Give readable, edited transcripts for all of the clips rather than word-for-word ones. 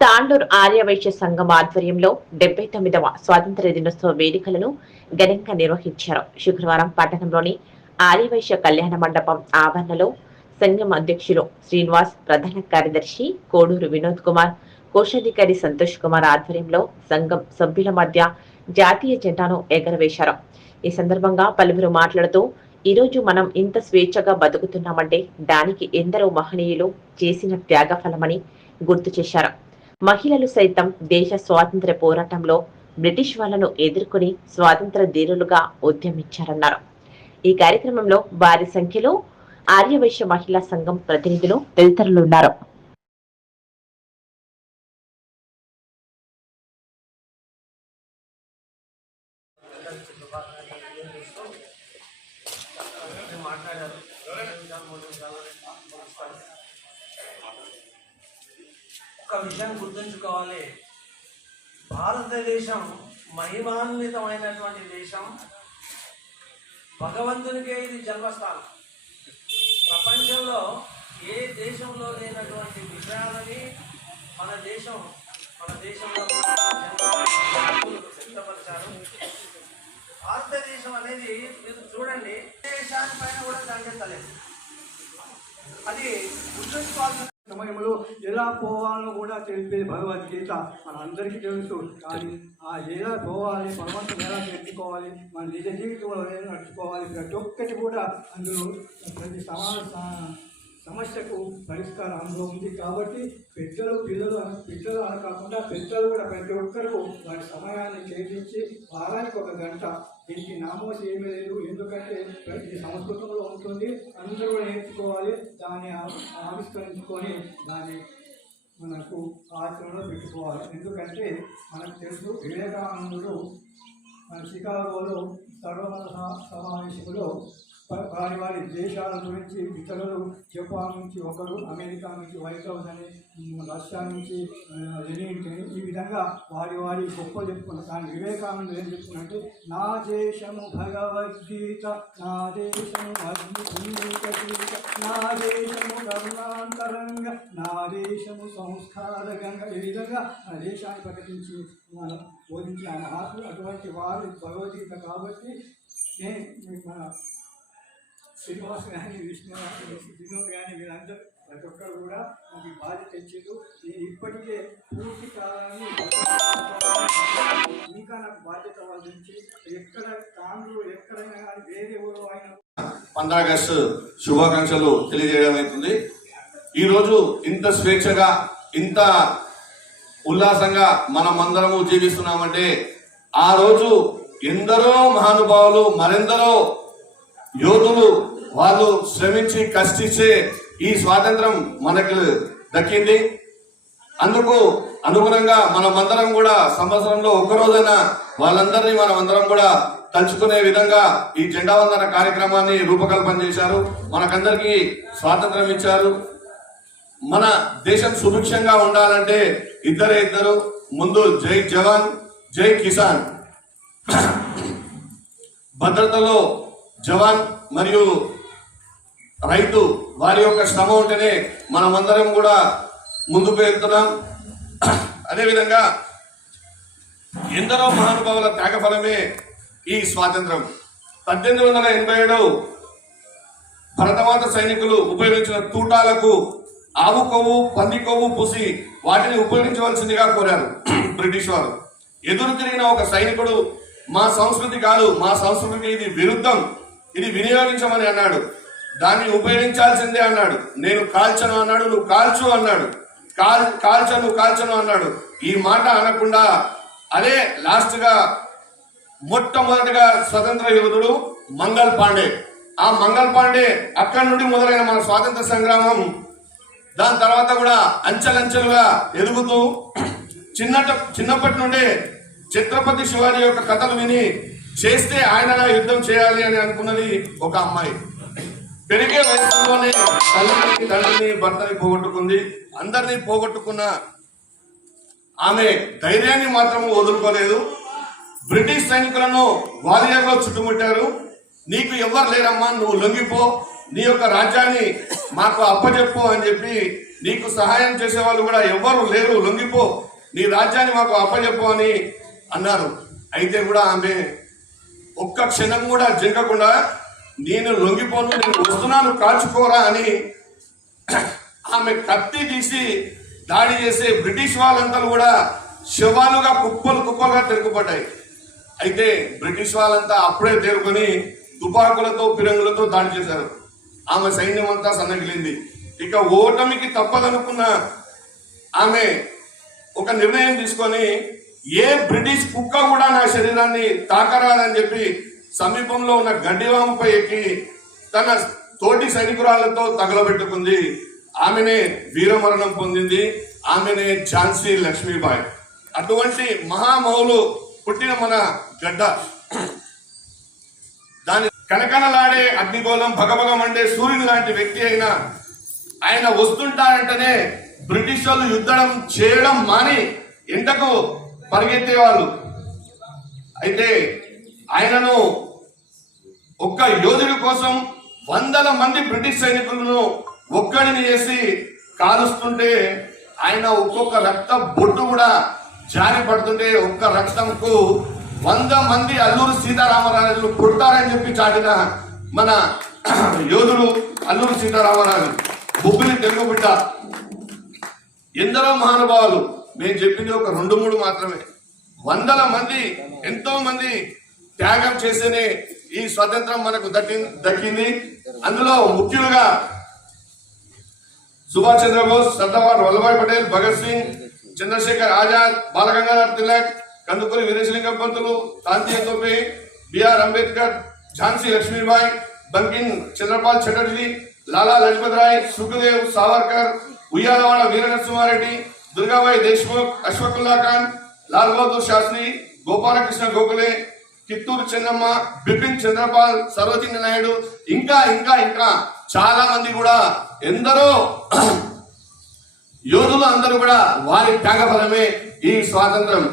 తాండూరు ఆర్యవైశ్య సంఘం ఆధ్వర్యంలో 79వ స్వాతంత్ర్య దినోత్సవ వేడుకలను ఘనంగా నిర్వహించారు. శుక్రవారం పట్టణంలోని ఆర్యవైశ్య కళ్యాణ మండపం ఆవరణలో సంఘం అధ్యక్షులు శ్రీనివాస్, ప్రధాన కార్యదర్శి కోడూరు వినోద్ కుమార్, కోశాధికారి సంతోష్ కుమార్ ఆధ్వర్యంలో సంఘం సభ్యుల మధ్య జాతీయ జెండాను ఎగరవేశారు. ఈ సందర్భంగా పలువురు మాట్లాడుతూ, ఈరోజు మనం ఇంత స్వేచ్ఛగా బతుకుతున్నామంటే దానికి ఎందరో మహనీయులు చేసిన త్యాగ ఫలమని గుర్తు చేశారు. మహిళలు సైతం దేశ స్వాతంత్ర్య పోరాటంలో బ్రిటిష్ వాళ్లను ఎదుర్కొని స్వాతంత్ర ధీరులుగా ఉద్యమించారన్నారు. ఈ కార్యక్రమంలో భారీ సంఖ్యలో ఆర్యవైశ్య మహిళా సంఘం ప్రతినిధులు తదితరులున్నారు. ఒక విషయం గుర్తుంచుకోవాలి, భారతదేశం మహిమాన్వితమైనటువంటి దేశం. భగవంతునికే ఇది జన్మస్థానం. ప్రపంచంలో ఏ దేశంలో లేనటువంటి విషయాలని మన దేశంలో వ్యక్తపరిచారు. భారతదేశం అనేది మీరు చూడండి, దేశానిపైన కూడా దండెత్తలేదు. అది గుర్తుంచుకోవాల్సిన సమయంలో ఎలా పోవాలో కూడా తెలిపేది భగవద్గీత మనందరికీ తెలుసు. కానీ ఎలా పోవాలి, భగవంతుని ఎలా తెలుసుకోవాలి, మన నిజ జీవితంలో ఎలా నడుచుకోవాలి, ప్రతి ఒక్కటి కూడా అందులో ప్రతి సమస్యకు పరిష్కారం అందులో ఉంది. కాబట్టి పిల్లలు అని కాకుండా పెద్దలు కూడా ప్రతి ఒక్కరు వారి సమయాన్ని చేయించి వారానికి 1 గంట, దీనికి నామోసి ఏమీ లేదు. ఎందుకంటే ఇది సంస్కృతంలో ఉంటుంది, అందరూ కూడా నేర్చుకోవాలి, దాన్ని ఆవిష్కరించుకొని దాన్ని మనకు ఆచరణలో పెట్టుకోవాలి. ఎందుకంటే మనకు తెలుసు, వివేకానందుడు మన షికాగోలో సర్వమత సమావేశంలో వారి దేశాల గురించి ఇతరులు, జపాన్ నుంచి ఒకరు, అమెరికా నుంచి వైట్ హౌస్ అని, రష్యా నుంచి లెనిన్, ఈ విధంగా వారి గొప్పలు చెప్పుకున్నారు. కానీ వివేకానందుడు ఏం చెప్పుకున్నట్టు, నా దేశము భగవద్గీత, నా దేశము అగ్నిగీత, నా దేశము కరుణాంతరంగ, నా దేశము సంస్కార గంగ. ఈ విధంగా మన దేశాన్ని ప్రకటించి మనం బోధించిన మహాత్ములు అటువంటి వారు భగవద్గీత. కాబట్టి మన శ్రీనివాస్ కానీ, వినోద్ కానీ, వీళ్ళందరూ ప్రతి ఒక్కరు కూడా నాకు బాధ్యత ఇచ్చారు. నేను ఇప్పటికే పూర్తి కాలాన్ని ఇంకా నాకు బాధ్యత వహించి ఎక్కడ తాండ్రు ఎక్కడైనా కానీ వేరే ఊరు అయినా 15 ఆగస్టు శుభాకాంక్షలు తెలియజేయడం అవుతుంది. ఈరోజు ఇంత స్వేచ్ఛగా, ఇంత ఉల్లాసంగా మనమందరము జీవిస్తున్నామంటే ఆ రోజు ఎందరో మహానుభావులు, మరెందరో యోధులు వాళ్ళు శ్రమించి కష్టించే ఈ స్వాతంత్రం మనకు దక్కింది. అందుకు అనుగుణంగా మనమందరం కూడా సంవత్సరంలో ఒక్కరోజైనా వాళ్ళందరినీ మనమందరం కూడా తలుచుకునే విధంగా ఈ జెండా వందన కార్యక్రమాన్ని రూపకల్పన చేశారు. మనకందరికీ స్వాతంత్రం ఇచ్చారు. మన దేశం సుభిక్షంగా ఉండాలంటే ఇద్దరు ముందు జై జవాన్ జై కిసాన్. భద్రతలో జవాన్ మరియు రైతు వారి యొక్క శ్రమ ఉంటేనే మనమందరం కూడా ముందుకు వెళ్తున్నాం. అదేవిధంగా ఎందరో మహానుభావుల త్యాగఫలమే ఈ స్వాతంత్రం. 1887 భరతమాత సైనికులు ఉపయోగించిన తూటాలకు ఆవు కొవ్వు, పంది కొవ్వు పూసి వాటిని ఉపయోగించవలసిందిగా కోరారు బ్రిటిష్ వారు. ఎదురు తిరిగిన ఒక సైనికుడు, మా సంస్కృతి కాదు, మా సంస్కృతికి ఇది విరుద్ధం, ఇది వినియోగించమని అన్నాడు. దాన్ని ఉపయోగించాల్సిందే అన్నాడు. నేను కాల్చను అన్నాడు, నువ్వు కాల్చు అన్నాడు. కాల్చను అన్నాడు. ఈ మాట అనకుండా అదే లాస్ట్ గా మొట్టమొదటిగా స్వతంత్ర యోధుడు మంగల్ పాండే. ఆ మంగల్ పాండే అక్కడి నుండి మొదలైన మన స్వాతంత్ర సంగ్రామం. దాని తర్వాత కూడా అంచెలంచెలుగా ఎదుగుతూ చిన్నప్పటి నుండే ఛత్రపతి శివాజీ యొక్క కథలు విని చేస్తే ఆయనగా యుద్ధం చేయాలి అని అనుకున్నది ఒక అమ్మాయి. పెరిగే వయసులోనే తల్లిని, తండ్రిని, భర్తని పోగొట్టుకుంది. అందరినీ పోగొట్టుకున్న ఆమె ధైర్యాన్ని మాత్రం వదులుకోలేదు. బ్రిటిష్ సైనికులను గ్వాలియర్లో చుట్టుముట్టారు. నీకు ఎవరు లేరమ్మా, నువ్వు లొంగిపో, నీ యొక్క రాజ్యాన్ని మాకు అప్పచెప్పు అని చెప్పి నీకు సహాయం చేసే వాళ్ళు కూడా ఎవ్వరు లేరు, లొంగిపో, నీ రాజ్యాన్ని మాకు అప్పచెప్పు అని అన్నారు. అయితే కూడా ఆమె ఒక్క క్షణం కూడా జంకకుండా నేను లొంగిపోను, నేను వస్తున్నాను కాచుకోరా అని ఆమె కత్తి తీసి దాడి చేసే బ్రిటిష్ వాళ్ళంతా కూడా శవాలుగా కుప్పలుగా తిరుగుపడ్డాయి. అయితే బ్రిటిష్ వాళ్ళంతా అప్పుడే తేరుకొని తుపాకులతో పిరంగులతో దాడి చేశారు. ఆమె సైన్యం అంతా సన్నగిలింది. ఇక ఓటమికి తప్పదనుకున్న ఆమె ఒక నిర్ణయం తీసుకొని ఏ బ్రిటిష్ కుక్క కూడా నా శరీరాన్ని తాకరాదని చెప్పి సమీపంలో ఉన్న గడ్డివాముపై ఎక్కి తన తోటి సైనికురాళ్లతో తగలబెట్టుకుంది. ఆమెనే వీరమరణం పొందింది. ఆమెనే ఝాన్సీ లక్ష్మీబాయి. అటువంటి మహామహులు పుట్టిన మన గడ్డ. దాని కనకనలాడే అగ్నిగోళం, భగభగ మండే సూర్యుని లాంటి వ్యక్తి అయినా ఆయన వస్తుంటారంటేనే బ్రిటిష్ వాళ్ళు యుద్ధం చేయడం మాని ఎండకు పరిగెత్తేవాళ్ళు. అయితే ఆయనను ఒక్క యోధుడి కోసం 100 మంది బ్రిటిష్ సైనికులను ఒక్కడిని చేసి కాలుస్తుంటే ఆయన ఒక్కొక్క రక్త బొట్టు కూడా జారి పడుతుంటే ఒక్క రక్తంకు 100 మంది అల్లూరు సీతారామరాజులు పుట్టారని చెప్పి చాటిన మన యోధుడు అల్లూరు సీతారామరాజు, బొబ్బిలి తెలుగు బిడ్డ. ఎందరో మహానుభావులు, నేను చెప్పింది ఒక 2-3 మాత్రమే. 100 మంది, ఎంతో మంది త్యాగం చేస్తేనే ఈ స్వాతంత్రం మనకు దక్కింది. అందులో ముఖ్యులుగా సుభాష్ చంద్రబోస్, సర్దార్ వల్లభాయ్ పటేల్, భగత్ సింగ్, చంద్రశేఖర్ ఆజాద్, బాలగంగాధర్ తిలక్, కందుకూరి వీరేశలింగం పంతులు, తాంతియ తోపే, బిఆర్ అంబేద్కర్, ఝాన్సీ లక్ష్మీబాయి, బంకిం చంద్రపాల్ చటర్జీ, లాలా లజపత్ రాయ్, సుఖదేవ్ సావర్కర్, ఉయ్యాలవాడ వీరనరసింహారెడ్డి, దుర్గాబాయి దేశ్ముఖ్, అశ్వకుల్లా ఖాన్, లాల్ బహదూర్ శాస్త్రి, గోపాలకృష్ణ గోఖలే, కిత్తూరు చెన్నమ్మ, బిపిన్ చంద్రపాల్, సరోజిని నాయుడు, ఇంకా ఇంకా ఇంకా చాలా మంది కూడా ఎందరో యోధులు అందరూ కూడా వారి త్యాగ ఫలమే ఈ స్వాతంత్రం.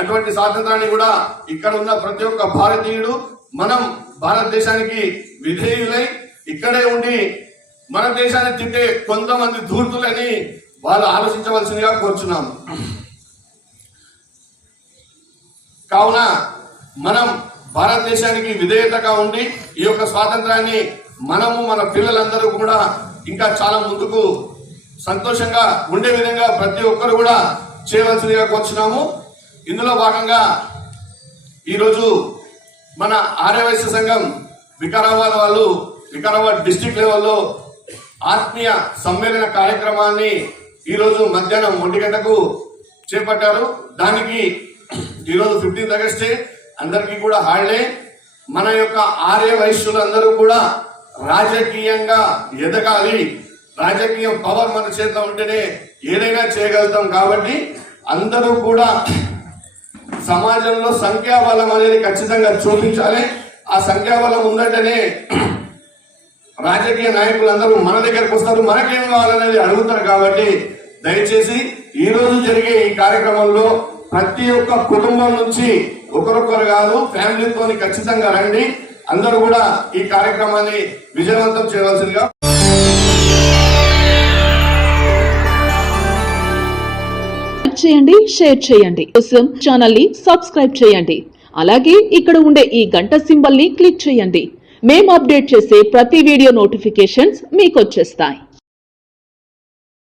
అటువంటి స్వాతంత్రాన్ని కూడా ఇక్కడ ఉన్న ప్రతి ఒక్క భారతీయుడు మనం భారతదేశానికి విధేయులై ఇక్కడే ఉండి మన దేశాన్ని తిట్టే కొంతమంది ధూర్తులని వాళ్ళు ఆలోచించవలసిందిగా కోరుచున్నాం. కావున మనం భారతదేశానికి విధేయతగా ఉండి ఈ యొక్క స్వాతంత్రాన్ని మనము మన పిల్లలందరూ కూడా ఇంకా చాలా ముందుకు సంతోషంగా ఉండే విధంగా ప్రతి ఒక్కరు కూడా చేయవలసిందిగా కోరుచున్నాము. ఇందులో భాగంగా ఈరోజు మన ఆర్యవైశ్య సంఘం వికారాబాద్ వాళ్ళు వికారాబాద్ డిస్ట్రిక్ట్ లెవెల్లో ఆత్మీయ సమ్మేళన కార్యక్రమాన్ని ఈరోజు మధ్యాహ్నం 1 గంటకు చేపట్టారు. దానికి ఈరోజు 15th ఆగస్టే, అందరికీ కూడా హాలిడే. మన యొక్క ఆర్య వైశ్యులందరూ కూడా రాజకీయంగా ఎదగాలి. రాజకీయ పవర్ మన చేతిలో ఉంటేనే ఏదైనా చేయగలుగుతాం. కాబట్టి అందరూ కూడా సమాజంలో సంఖ్యాబలం అనేది ఖచ్చితంగా చూపించాలి. ఆ సంఖ్యాబలం ఉందంటేనే రాజకీయ నాయకులందరూ మన దగ్గరకు వస్తారు, మనకేం కావాలనేది అడుగుతారు. కాబట్టి దయచేసి ఈ రోజు జరిగే ఈ కార్యక్రమంలో ప్రతి ఒక్క కుటుంబం నుంచి ఒకరొకరు కాదు, ఫ్యామిలీతో ఖచ్చితంగా రండి. అందరూ కూడా ఈ కార్యక్రమాన్ని విజయవంతం చేయవలసిందిగా. చేయండి, షేర్ చేయండి. కోసం ఛానల్ ని సబ్స్క్రైబ్ చేయండి. అలాగే ఇక్కడ ఉండే ఈ గంట సింబల్ ని క్లిక్ చేయండి. మేము అప్డేట్ చేసే ప్రతి వీడియో నోటిఫికేషన్స్ మీకు వచ్చేస్తాయి.